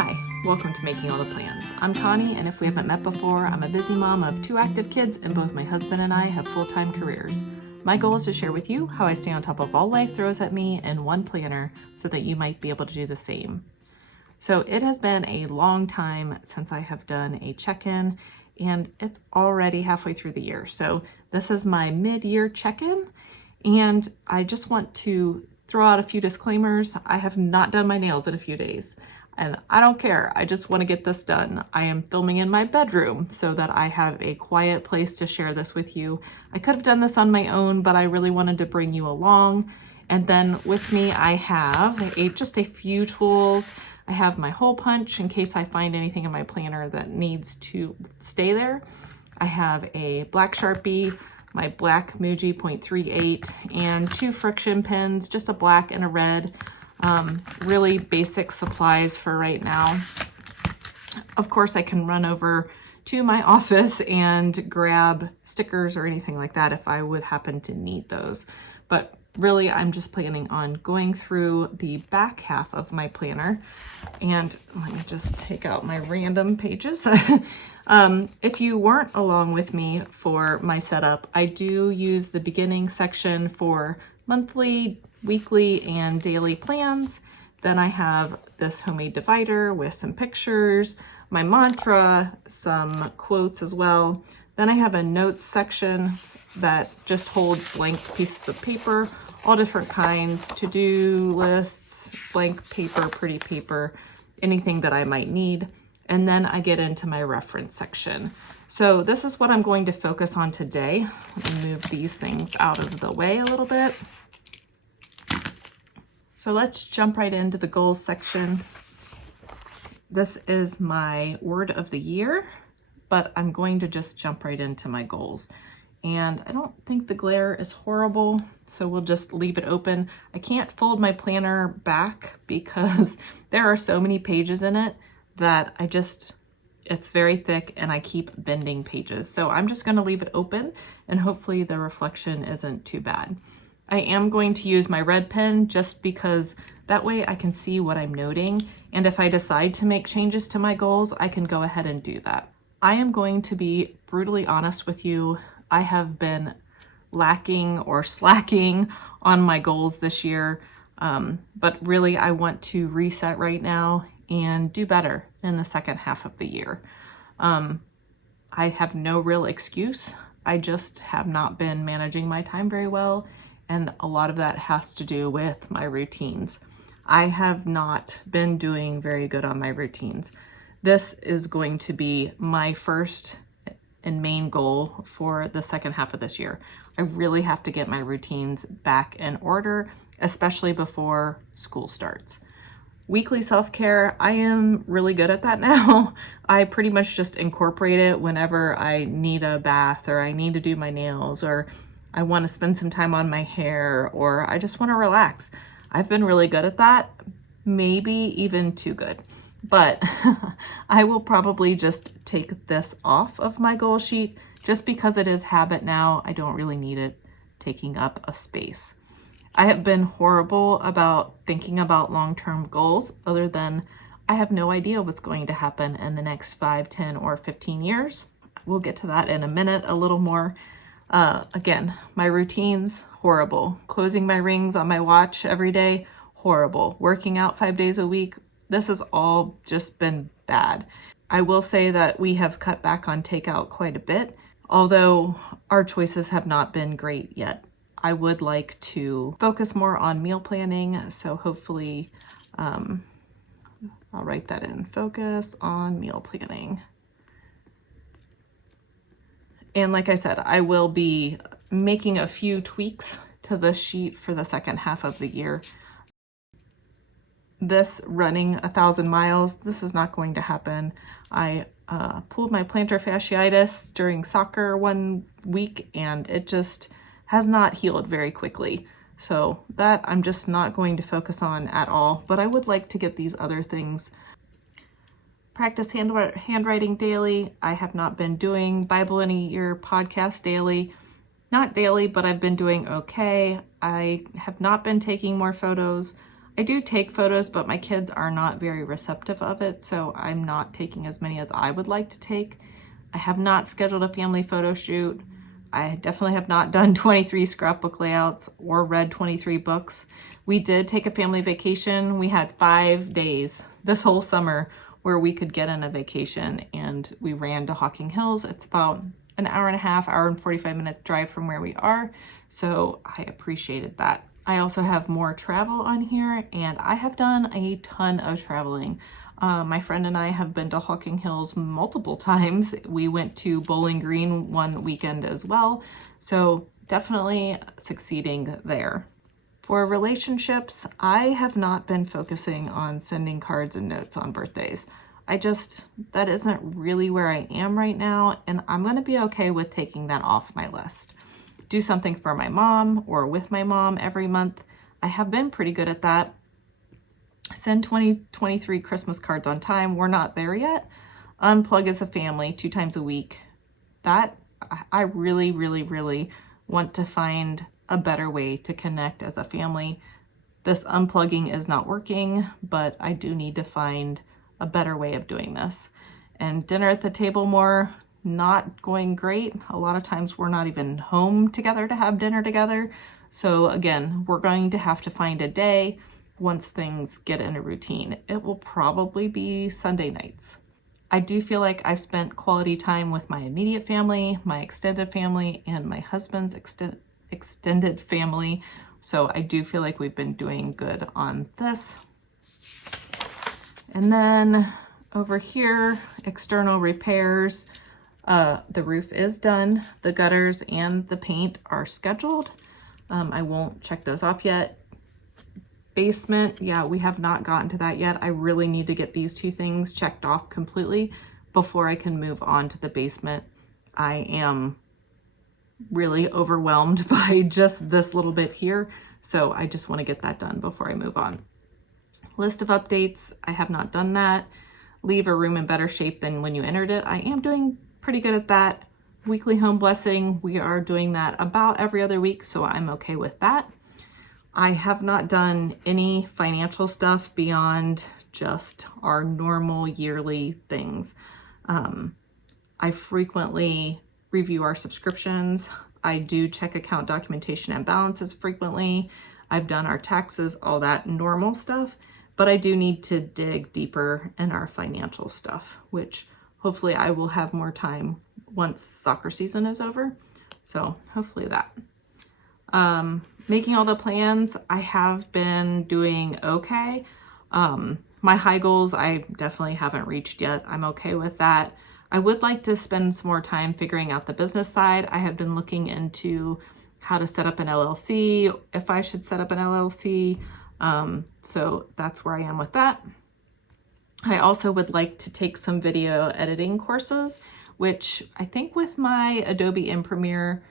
Hi, welcome to Making All the Plans. I'm Connie, and if we haven't met before, I'm a busy mom of 2 active kids, and both my husband and I have full-time careers. My goal is to share with you how I stay on top of all life throws at me in one planner so that you might be able to do the same. So it has been a long time since I have done a check-in, and it's already halfway through the year. So this is my mid-year check-in, and I just want to throw out a few disclaimers. I have not done my nails in a few days, and I don't care. I just want to get this done. I am filming in my bedroom so that I have a quiet place to share this with you. I could have done this on my own, but I really wanted to bring you along. And then with me, I have just a few tools. I have my hole punch in case I find anything in my planner that needs to stay there. I have a black Sharpie, my black Muji 0.38, and 2 friction pins, just a black and a red. Really basic supplies for right now. Of course, I can run over to my office and grab stickers or anything like that if I would happen to need those. But really, I'm just planning on going through the back half of my planner. And let me just take out my random pages. If you weren't along with me for my setup, I do use the beginning section for monthly, weekly, and daily plans. Then I have this homemade divider with some pictures, my mantra, some quotes as well. Then I have a notes section that just holds blank pieces of paper, all different kinds, to-do lists, blank paper, pretty paper, anything that I might need. And then I get into my reference section. So this is what I'm going to focus on today. Let me move these things out of the way a little bit. So let's jump right into the goals section. This is my word of the year, but I'm going to just jump right into my goals. And I don't think the glare is horrible, so we'll just leave it open. I can't fold my planner back because there are so many pages in it that it's very thick and I keep bending pages. So I'm just gonna leave it open and hopefully the reflection isn't too bad. I am going to use my red pen just because that way I can see what I'm noting. And if I decide to make changes to my goals, I can go ahead and do that. I am going to be brutally honest with you. I have been lacking or slacking on my goals this year. But really I want to reset right now and do better in the second half of the year. I have no real excuse. I just have not been managing my time very well, and a lot of that has to do with my routines. I have not been doing very good on my routines. This is going to be my first and main goal for the second half of this year. I really have to get my routines back in order, especially before school starts. Weekly self-care, I am really good at that now. I pretty much just incorporate it whenever I need a bath or I need to do my nails or I want to spend some time on my hair or I just want to relax. I've been really good at that, maybe even too good. But I will probably just take this off of my goal sheet just because it is habit now. I don't really need it taking up a space. I have been horrible about thinking about long-term goals other than I have no idea what's going to happen in the next 5, 10, or 15 years. We'll get to that in a minute a little more. Again, my routines, horrible. Closing my rings on my watch every day, horrible. Working out 5 days a week, this has all just been bad. I will say that we have cut back on takeout quite a bit, although our choices have not been great yet. I would like to focus more on meal planning, so hopefully I'll write that in, focus on meal planning. And like I said, I will be making a few tweaks to the sheet for the second half of the year. This running 1,000 miles, this is not going to happen. I pulled my plantar fasciitis during soccer one week and it just has not healed very quickly. So that I'm just not going to focus on at all, but I would like to get these other things. Practice handwriting daily. I have not been doing Bible in a Year podcast daily. Not daily, but I've been doing okay. I have not been taking more photos. I do take photos, but my kids are not very receptive of it, so I'm not taking as many as I would like to take. I have not scheduled a family photo shoot. I definitely have not done 23 scrapbook layouts or read 23 books. We did take a family vacation. We had 5 days this whole summer where we could get in a vacation, and we ran to Hocking Hills. It's about an hour and a half, hour and 45-minute drive from where we are. So I appreciated that. I also have more travel on here, and I have done a ton of traveling. My friend and I have been to Hocking Hills multiple times. We went to Bowling Green one weekend as well. So definitely succeeding there. For relationships, I have not been focusing on sending cards and notes on birthdays. That isn't really where I am right now, and I'm going to be okay with taking that off my list. Do something for my mom or with my mom every month. I have been pretty good at that. Send 2023 Christmas cards on time. We're not there yet. Unplug as a family 2 times a week. That I really, really, really want to find a better way to connect as a family. This unplugging is not working, but I do need to find a better way of doing this. And dinner at the table more, not going great. A lot of times we're not even home together to have dinner together. So again, we're going to have to find a day once things get in a routine. It will probably be Sunday nights. I do feel like I've spent quality time with my immediate family, my extended family, and my husband's extended family. So I do feel like we've been doing good on this. And then over here, external repairs. The roof is done. The gutters and the paint are scheduled. I won't check those off yet. Basement, yeah, we have not gotten to that yet. I really need to get these 2 things checked off completely before I can move on to the basement. I am really overwhelmed by just this little bit here, so I just want to get that done before I move on. List of updates, I have not done that. Leave a room in better shape than when you entered it. I am doing pretty good at that. Weekly home blessing, we are doing that about every other week, so I'm okay with that. I have not done any financial stuff beyond just our normal yearly things. I frequently review our subscriptions. I do check account documentation and balances frequently. I've done our taxes, all that normal stuff, but I do need to dig deeper in our financial stuff, which hopefully I will have more time once soccer season is over. So hopefully that. Making all the plans, I have been doing okay. My high goals, I definitely haven't reached yet. I'm okay with that. I would like to spend some more time figuring out the business side. I have been looking into how to set up an LLC, if I should set up an LLC. So that's where I am with that. I also would like to take some video editing courses, which I think with my Adobe Premiere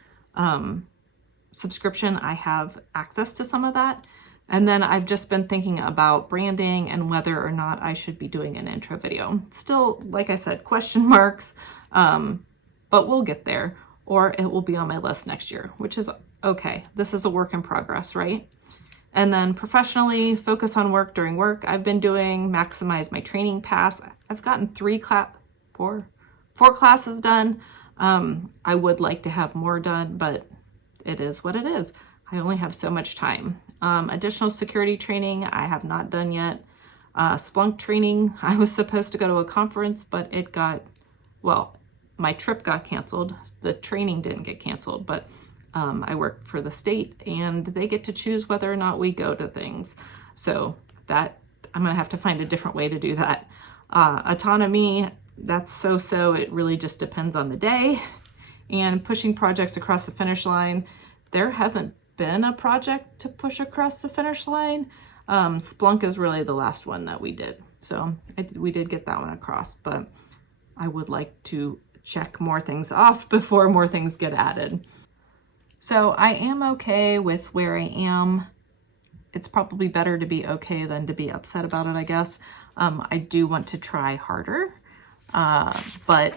subscription, I have access to some of that. And then I've just been thinking about branding and whether or not I should be doing an intro video. Still, like I said, question marks, but we'll get there, or it will be on my list next year, which is okay. This is a work in progress, right? And then professionally, focus on work during work. I've been doing maximize my training pass. I've gotten 4 classes done. I would like to have more done, but it is what it is. I only have so much time. Additional security training, I have not done yet. Splunk training, I was supposed to go to a conference, but my trip got canceled. The training didn't get canceled, but I work for the state and they get to choose whether or not we go to things. So that I'm gonna have to find a different way to do that. Autonomy, that's so-so. It really just depends on the day. And pushing projects across the finish line, there hasn't been a project to push across the finish line. Splunk is really the last one that we did. So we did get that one across, but I would like to check more things off before more things get added. So I am okay with where I am. It's probably better to be okay than to be upset about it, I guess. I do want to try harder, but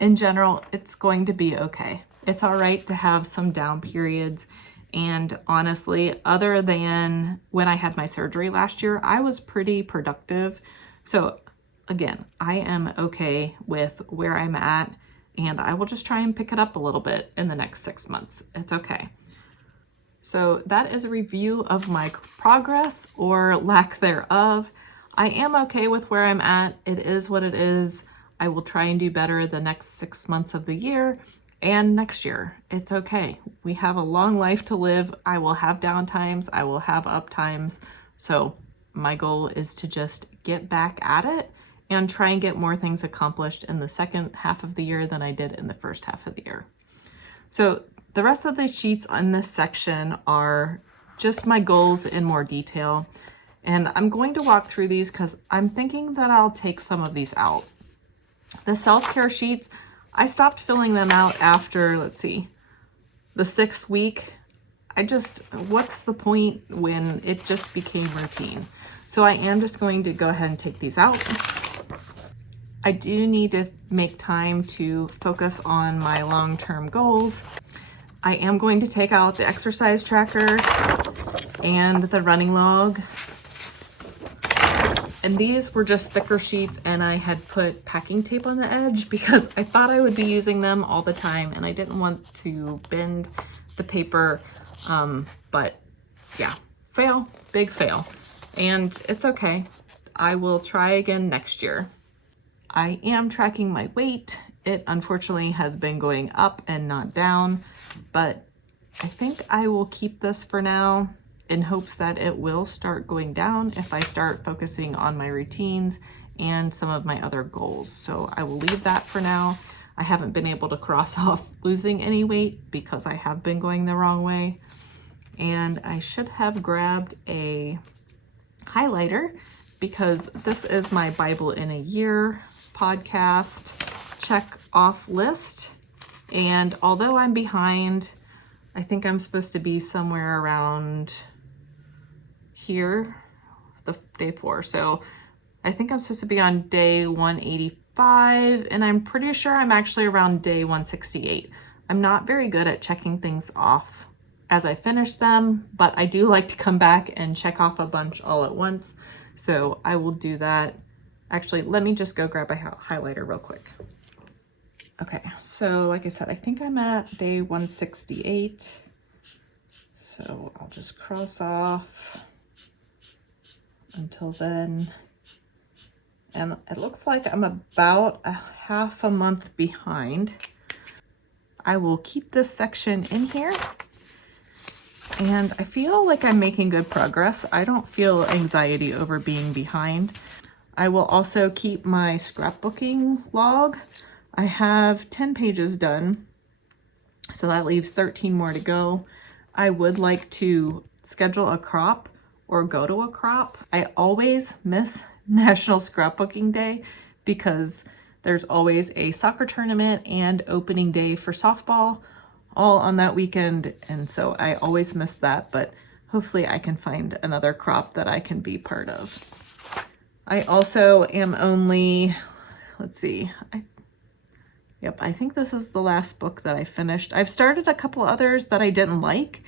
in general, it's going to be okay. It's all right to have some down periods, And honestly, other than when I had my surgery last year, I was pretty productive. So again, I am okay with where I'm at, and I will just try and pick it up a little bit in the next 6 months. It's okay. So that is a review of my progress or lack thereof. I am okay with where I'm at. It is what it is. I will try and do better the next 6 months of the year and next year. It's okay. We have a long life to live. I will have down times. I will have up times. So my goal is to just get back at it and try and get more things accomplished in the second half of the year than I did in the first half of the year. So the rest of the sheets on this section are just my goals in more detail. And I'm going to walk through these because I'm thinking that I'll take some of these out. The self-care sheets, I stopped filling them out after, let's see, the 6th week. What's the point when it just became routine? So I am just going to go ahead and take these out. I do need to make time to focus on my long-term goals. I am going to take out the exercise tracker and the running log. And these were just thicker sheets, and I had put packing tape on the edge because I thought I would be using them all the time and I didn't want to bend the paper. But yeah, fail, big fail. And it's okay. I will try again next year. I am tracking my weight. It unfortunately has been going up and not down, but I think I will keep this for now in hopes that it will start going down if I start focusing on my routines and some of my other goals. So I will leave that for now. I haven't been able to cross off losing any weight because I have been going the wrong way. And I should have grabbed a highlighter because this is my Bible in a Year podcast check off list. And although I'm behind, I think I'm supposed to be somewhere around here, the day 4. So I think I'm supposed to be on day 185, and I'm pretty sure I'm actually around day 168. I'm not very good at checking things off as I finish them, but I do like to come back and check off a bunch all at once. So I will do that. Actually, let me just go grab a highlighter real quick. Okay, so like I said, I think I'm at day 168. So I'll just cross off until then. And it looks like I'm about a half a month behind. I will keep this section in here. And I feel like I'm making good progress. I don't feel anxiety over being behind. I will also keep my scrapbooking log. I have 10 pages done, so that leaves 13 more to go. I would like to schedule a crop or go to a crop. I always miss National Scrapbooking Day because there's always a soccer tournament and opening day for softball all on that weekend, and so I always miss that, but hopefully I can find another crop that I can be part of. I also am only, let's see, I think this is the last book that I finished. I've started a couple others that I didn't like,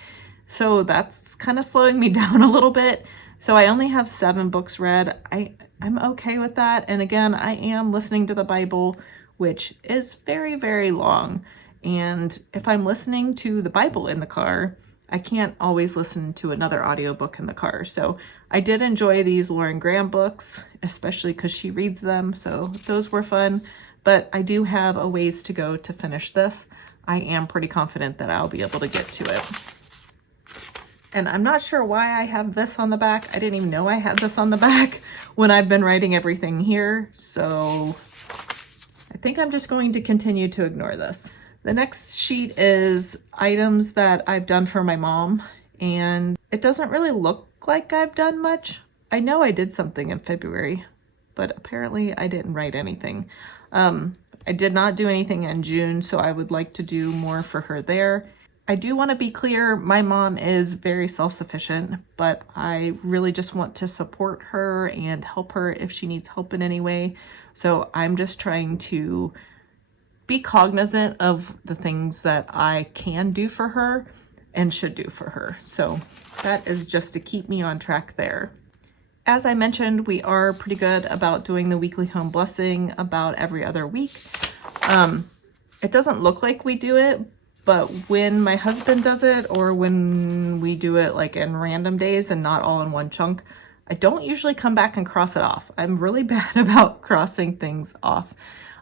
so that's kind of slowing me down a little bit. So I only have 7 books read. I'm okay with that. And again, I am listening to the Bible, which is very, very long. And if I'm listening to the Bible in the car, I can't always listen to another audiobook in the car. So I did enjoy these Lauren Graham books, especially because she reads them. So those were fun. But I do have a ways to go to finish this. I am pretty confident that I'll be able to get to it. And I'm not sure why I have this on the back. I didn't even know I had this on the back when I've been writing everything here. So I think I'm just going to continue to ignore this. The next sheet is items that I've done for my mom, and it doesn't really look like I've done much. I know I did something in February, but apparently I didn't write anything. I did not do anything in June, so I would like to do more for her there. I do want to be clear, my mom is very self-sufficient, but I really just want to support her and help her if she needs help in any way. So I'm just trying to be cognizant of the things that I can do for her and should do for her. So that is just to keep me on track there. As I mentioned, we are pretty good about doing the weekly home blessing about every other week. It doesn't look like we do it, but when my husband does it, or when we do it like in random days and not all in one chunk, I don't usually come back and cross it off. I'm really bad about crossing things off.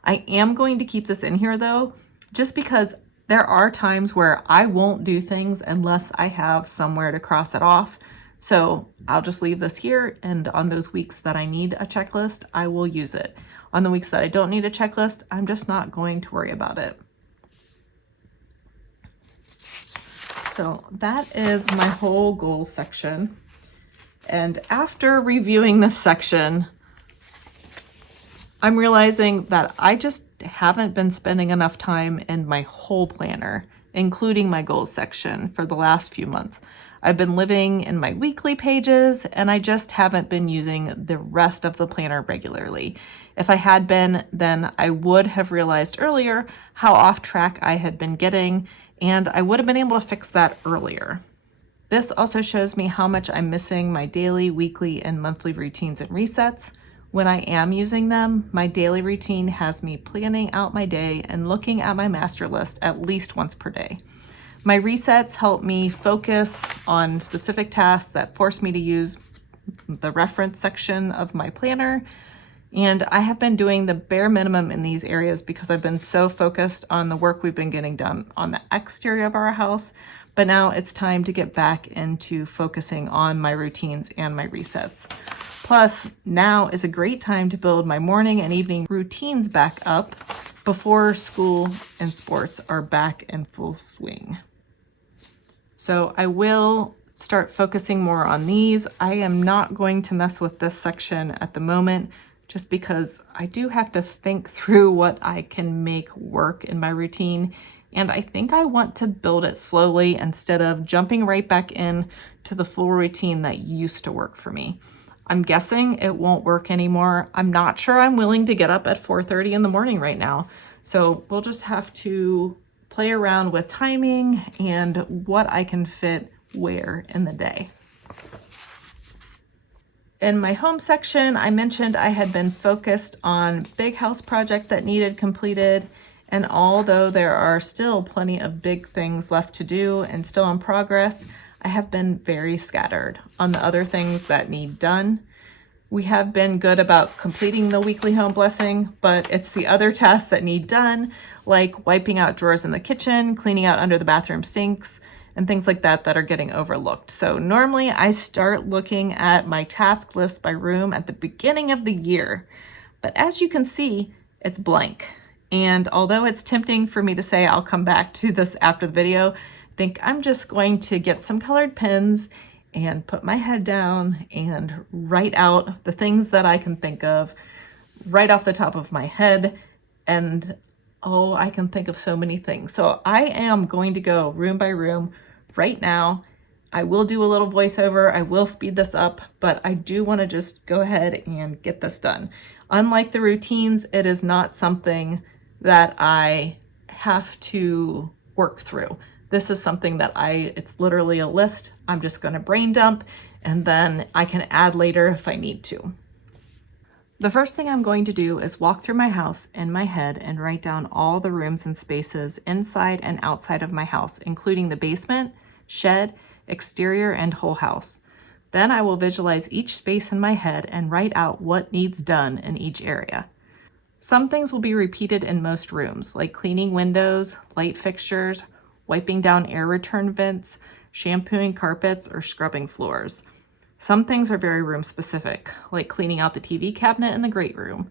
I am going to keep this in here though, just because there are times where I won't do things unless I have somewhere to cross it off. So I'll just leave this here, and on those weeks that I need a checklist, I will use it. On the weeks that I don't need a checklist, I'm just not going to worry about it. So that is my whole goals section. And after reviewing this section, I'm realizing that I just haven't been spending enough time in my whole planner, including my goals section, for the last few months. I've been living in my weekly pages, and I just haven't been using the rest of the planner regularly. If I had been, then I would have realized earlier how off track I had been getting, and I would have been able to fix that earlier. This also shows me how much I'm missing my daily, weekly, and monthly routines and resets. When I am using them, my daily routine has me planning out my day and looking at my master list at least once per day. My resets help me focus on specific tasks that force me to use the reference section of my planner. And I have been doing the bare minimum in these areas because I've been so focused on the work we've been getting done on the exterior of our house. But now it's time to get back into focusing on my routines and my resets. Plus, now is a great time to build my morning and evening routines back up before school and sports are back in full swing. So I will start focusing more on these. I am not going to mess with this section at the moment, just because I do have to think through what I can make work in my routine. And I think I want to build it slowly instead of jumping right back in to the full routine that used to work for me. I'm guessing it won't work anymore. I'm not sure I'm willing to get up at 4:30 in the morning right now. So we'll just have to play around with timing and what I can fit where in the day. In my home section, I mentioned I had been focused on big house project that needed completed. And although there are still plenty of big things left to do and still in progress, I have been very scattered on the other things that need done. We have been good about completing the weekly home blessing, but it's the other tasks that need done, like wiping out drawers in the kitchen, cleaning out under the bathroom sinks, and things like that that are getting overlooked. So normally I start looking at my task list by room at the beginning of the year, but as you can see, it's blank. And although it's tempting for me to say I'll come back to this after the video, I think I'm just going to get some colored pens and put my head down and write out the things that I can think of right off the top of my head. And oh, I can think of so many things. So I am going to go room by room right now. I will do a little voiceover. I will speed this up, but I do want to just go ahead and get this done. Unlike the routines, it is not something that I have to work through. This is something that it's literally a list. I'm just going to brain dump, and then I can add later if I need to. The first thing I'm going to do is walk through my house in my head and write down all the rooms and spaces inside and outside of my house, including the basement, shed, exterior, and whole house. Then I will visualize each space in my head and write out what needs done in each area. Some things will be repeated in most rooms, like cleaning windows, light fixtures, wiping down air return vents, shampooing carpets, or scrubbing floors. Some things are very room specific, like cleaning out the TV cabinet in the great room.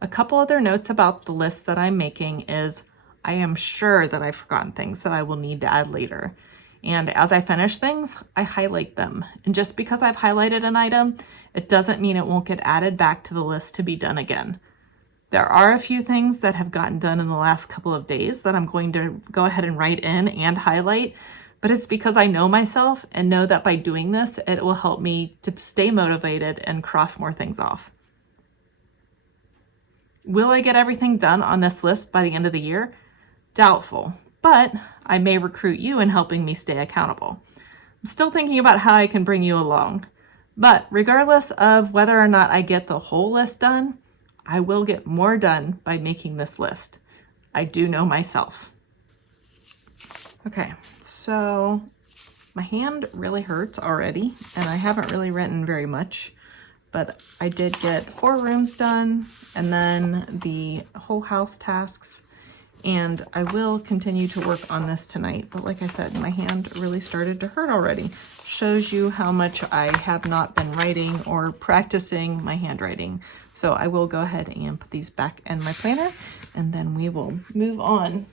A couple other notes about the list that I'm making is I am sure that I've forgotten things that I will need to add later. And as I finish things, I highlight them. And just because I've highlighted an item, it doesn't mean it won't get added back to the list to be done again. There are a few things that have gotten done in the last couple of days that I'm going to go ahead and write in and highlight, but it's because I know myself and know that by doing this, it will help me to stay motivated and cross more things off. Will I get everything done on this list by the end of the year? Doubtful, but I may recruit you in helping me stay accountable. I'm still thinking about how I can bring you along. But regardless of whether or not I get the whole list done, I will get more done by making this list. I do know myself. Okay, so my hand really hurts already, and I haven't really written very much, but I did get 4 rooms done, and then the whole house tasks, and I will continue to work on this tonight. But like I said, my hand really started to hurt already. Shows you how much I have not been writing or practicing my handwriting. So I will go ahead and put these back in my planner, and then we will move on.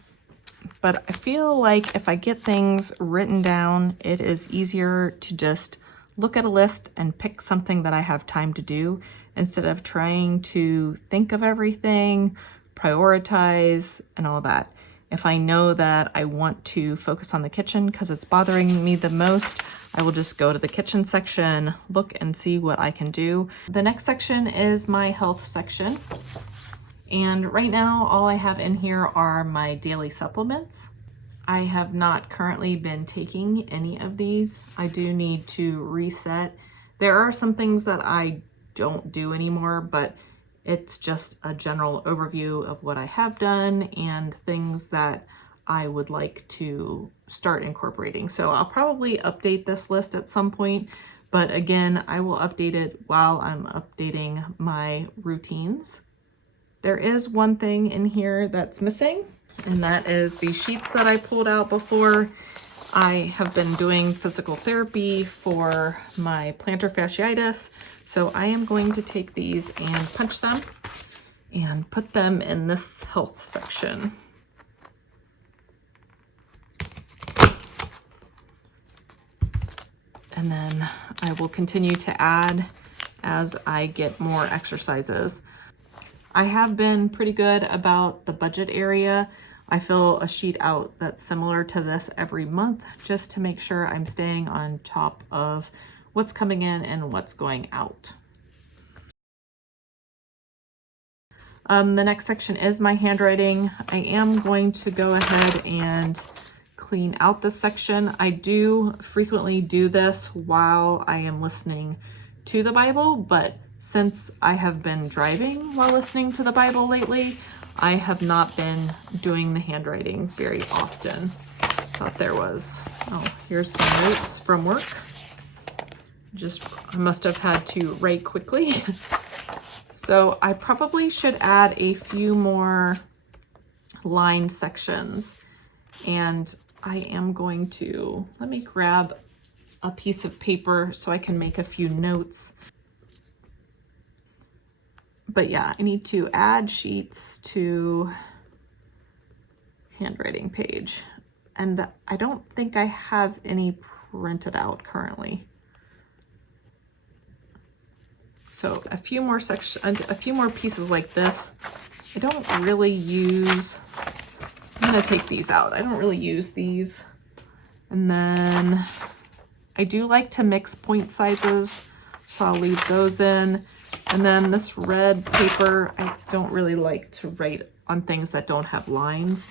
But I feel like if I get things written down, it is easier to just look at a list and pick something that I have time to do instead of trying to think of everything, prioritize, and all that. If I know that I want to focus on the kitchen because it's bothering me the most, I will just go to the kitchen section, look and see what I can do. The next section is my health section. And right now, all I have in here are my daily supplements. I have not currently been taking any of these. I do need to reset. There are some things that I don't do anymore, but it's just a general overview of what I have done and things that I would like to start incorporating. So I'll probably update this list at some point, but again, I will update it while I'm updating my routines. There is one thing in here that's missing, and that is the sheets that I pulled out before. I have been doing physical therapy for my plantar fasciitis, so I am going to take these and punch them and put them in this health section. And then I will continue to add as I get more exercises. I have been pretty good about the budget area. I fill a sheet out that's similar to this every month just to make sure I'm staying on top of what's coming in and what's going out. The next section is my handwriting. I am going to go ahead and clean out this section. I do frequently do this while I am listening to the Bible, but since I have been driving while listening to the Bible lately, I have not been doing the handwriting very often. Thought there was, oh, here's some notes from work. I must have had to write quickly. So I probably should add a few more line sections, and I am going to, let me grab a piece of paper so I can make a few notes. But yeah, I need to add sheets to handwriting page. And I don't think I have any printed out currently. So a few more pieces like this. I don't really use, I'm gonna take these out. I don't really use these. And then I do like to mix point sizes, so I'll leave those in. And then this red paper, I don't really like to write on things that don't have lines.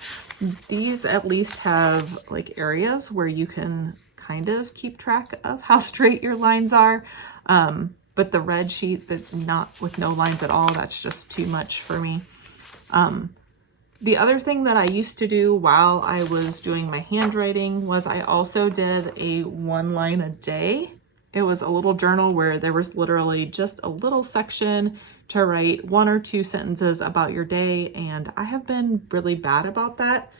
These at least have like areas where you can kind of keep track of how straight your lines are. But the red sheet that's not with no lines at all, that's just too much for me. The other thing that I used to do while I was doing my handwriting was I also did a 1 line a day. It was a little journal where there was literally just a little section to write 1 or 2 sentences about your day, and I have been really bad about that.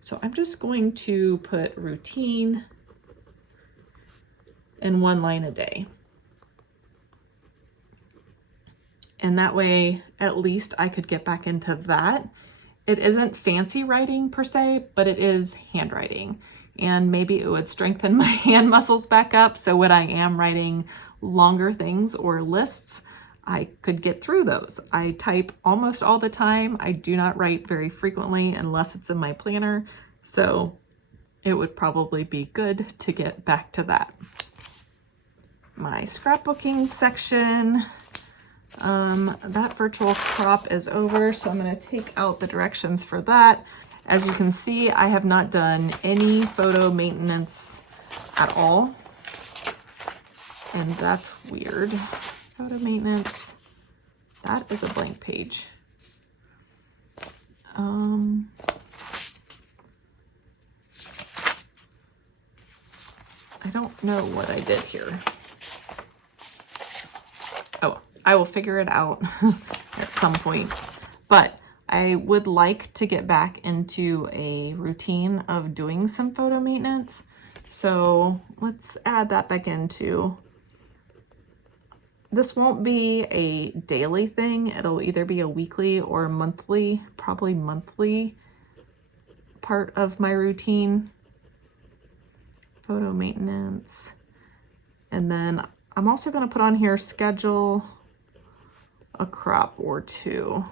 So I'm just going to put routine and 1 line a day. And that way, at least I could get back into that. It isn't fancy writing per se, but it is handwriting. And maybe it would strengthen my hand muscles back up. So when I am writing longer things or lists, I could get through those. I type almost all the time. I do not write very frequently unless it's in my planner. So it would probably be good to get back to that. My scrapbooking section. That virtual crop is over, so I'm going to take out the directions for that. As you can see, I have not done any photo maintenance at all. And that's weird. Photo maintenance. That is a blank page. I don't know what I did here. Oh, I will figure it out at some point. But I would like to get back into a routine of doing some photo maintenance. So let's add that back into. This won't be a daily thing. It'll either be a weekly or monthly, probably monthly part of my routine. Photo maintenance. And then I'm also going to put on here, schedule a crop or two.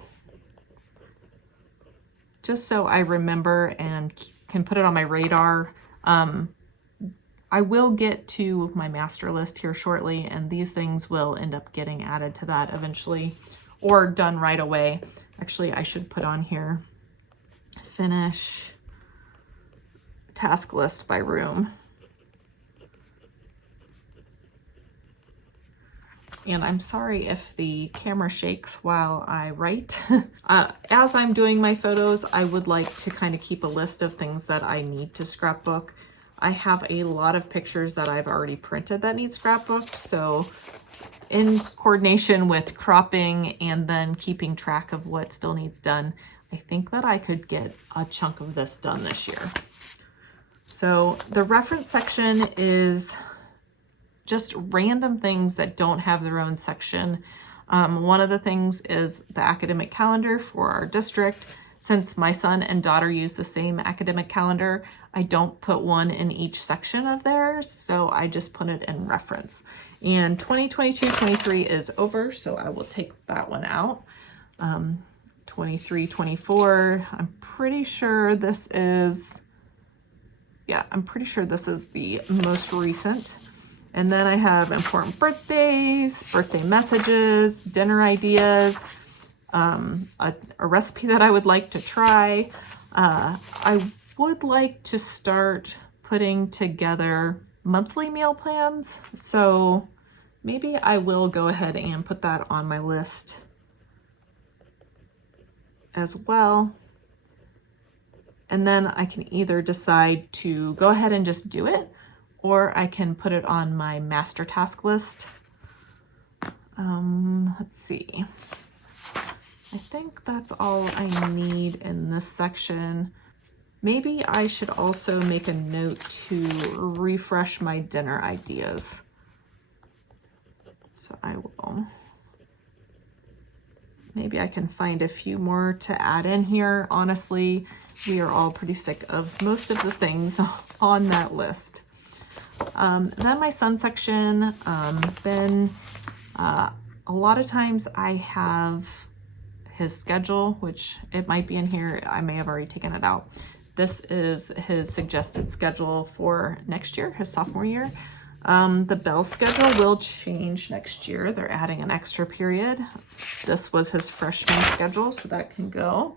Just so I remember and can put it on my radar. I will get to my master list here shortly, and these things will end up getting added to that eventually or done right away. Actually, I should put on here, finish task list by room. And I'm sorry if the camera shakes while I write. As I'm doing my photos, I would like to kind of keep a list of things that I need to scrapbook. I have a lot of pictures that I've already printed that need scrapbooked, so in coordination with cropping and then keeping track of what still needs done, I think that I could get a chunk of this done this year. So the reference section is just random things that don't have their own section. One of the things is the academic calendar for our district. Since my son and daughter use the same academic calendar, I don't put one in each section of theirs, so I just put it in reference. And 2022-23 is over, so I will take that one out. 23-24, I'm pretty sure this is, I'm pretty sure this is the most recent. And then I have important birthdays, birthday messages, dinner ideas, a recipe that I would like to try. I would like to start putting together monthly meal plans. So maybe I will go ahead and put that on my list as well. And then I can either decide to go ahead and just do it, or I can put it on my master task list. Let's see. I think that's all I need in this section. Maybe I should also make a note to refresh my dinner ideas. So I will. Maybe I can find a few more to add in here. Honestly, we are all pretty sick of most of the things on that list. Then my son section, a lot of times I have his schedule, which it might be in here. I may have already taken it out. This is his suggested schedule for next year, his sophomore year. The Bell schedule will change next year. They're adding an extra period. This was his freshman schedule, so that can go.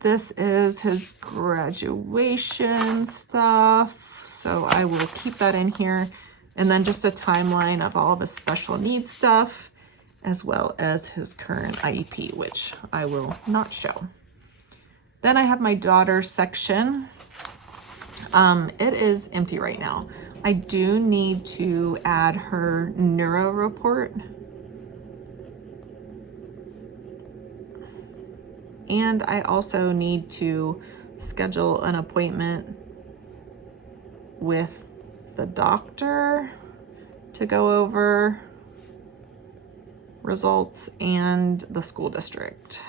This is his graduation stuff, so I will keep that in here. And then just a timeline of all of his special needs stuff, as well as his current IEP, which I will not show. Then I have my daughter section. It is empty right now. I do need to add her neuro report. And I also need to schedule an appointment with the doctor to go over results and the school district.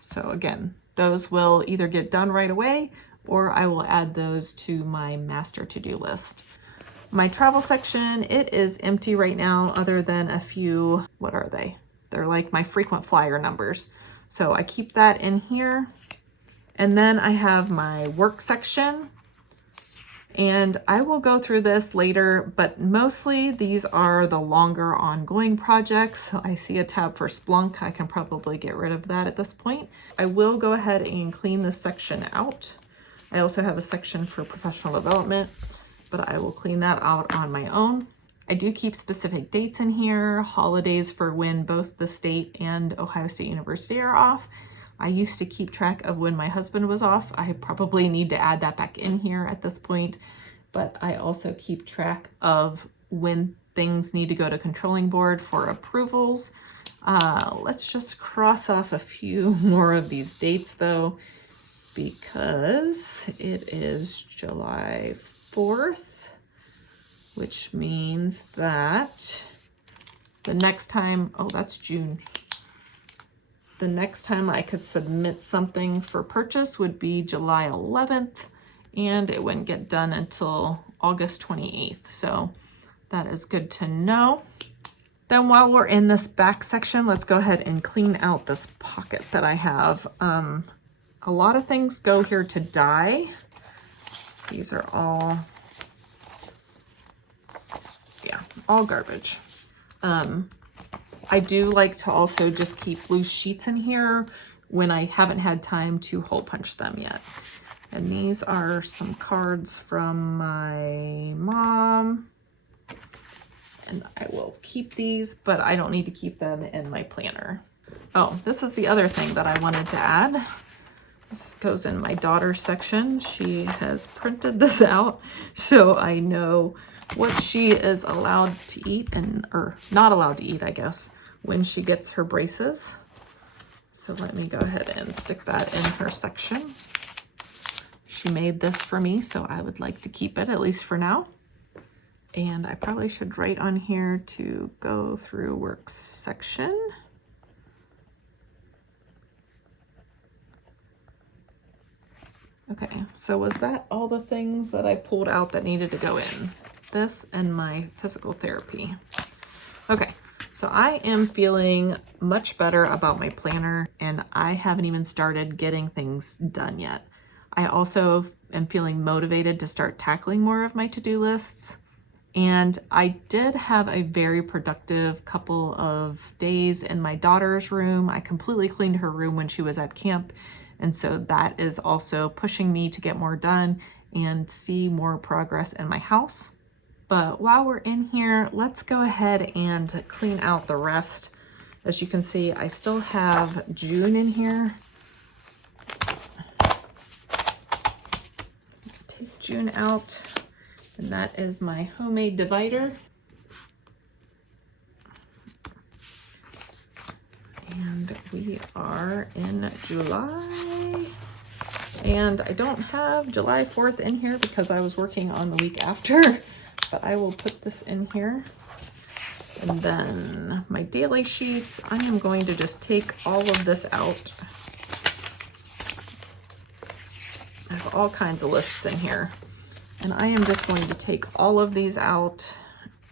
So again, those will either get done right away or I will add those to my master to-do list. My travel section, it is empty right now other than a few, what are they? They're like my frequent flyer numbers. So I keep that in here. And then I have my work section. And I will go through this later, but mostly these are the longer ongoing projects. I see a tab for Splunk. I can probably get rid of that at this point. I will go ahead and clean this section out. I also have a section for professional development, but I will clean that out on my own. I do keep specific dates in here, holidays for when both the state and Ohio State University are off. I used to keep track of when my husband was off. I probably need to add that back in here at this point, but I also keep track of when things need to go to controlling board for approvals. Let's just cross off a few more of these dates though, because it is July 4th, which means that the next time, oh, that's June. The next time I could submit something for purchase would be July 11th, and it wouldn't get done until August 28th. So that is good to know. Then while we're in this back section, let's go ahead and clean out this pocket that I have. A lot of things go here to dye. These are all, yeah, all garbage. I do like to also just keep loose sheets in here when I haven't had time to hole punch them yet. And these are some cards from my mom. And I will keep these, but I don't need to keep them in my planner. Oh, this is the other thing that I wanted to add. This goes in my daughter's section. She has printed this out, so I know what she is allowed to eat and, or not allowed to eat, I guess, when she gets her braces. So let me go ahead and stick that in her section. She made this for me, so I would like to keep it, at least for now. And I probably should write on here to go through works section. Okay, so was that all the things that I pulled out that needed to go in? This and my physical therapy. Okay, so I am feeling much better about my planner, and I haven't even started getting things done yet. I also am feeling motivated to start tackling more of my to-do lists. And I did have a very productive couple of days in my daughter's room. I completely cleaned her room when she was at camp. And so that is also pushing me to get more done and see more progress in my house. But while we're in here, let's go ahead and clean out the rest. As you can see, I still have June in here. Take June out. And that is my homemade divider. And we are in July. And I don't have July 4th in here because I was working on the week after, but I will put this in here. And then my daily sheets, I am going to just take all of this out. I have all kinds of lists in here. And I am just going to take all of these out,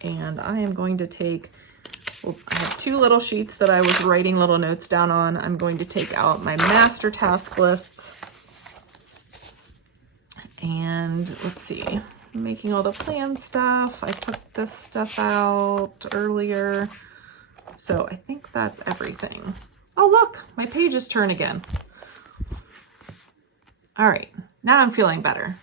and I am going to take, well, I have two little sheets that I was writing little notes down on. I'm going to take out my master task lists. And let's see, I'm making all the plan stuff. I took this stuff out earlier. So I think that's everything. Oh, look, my pages turn again. All right, now I'm feeling better.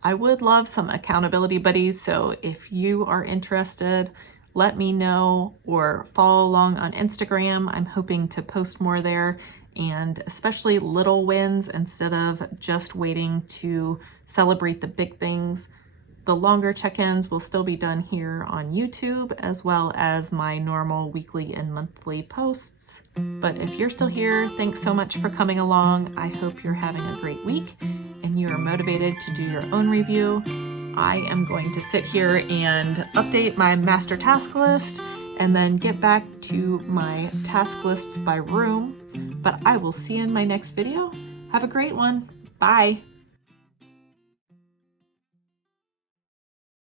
I would love some accountability buddies, so if you are interested, let me know or follow along on Instagram. I'm hoping to post more there, and especially little wins instead of just waiting to celebrate the big things. The longer check-ins will still be done here on YouTube, as well as my normal weekly and monthly posts. But if you're still here, thanks so much for coming along. I hope you're having a great week and you are motivated to do your own review. I am going to sit here and update my master task list and then get back to my task lists by room. But I will see you in my next video. Have a great one. Bye.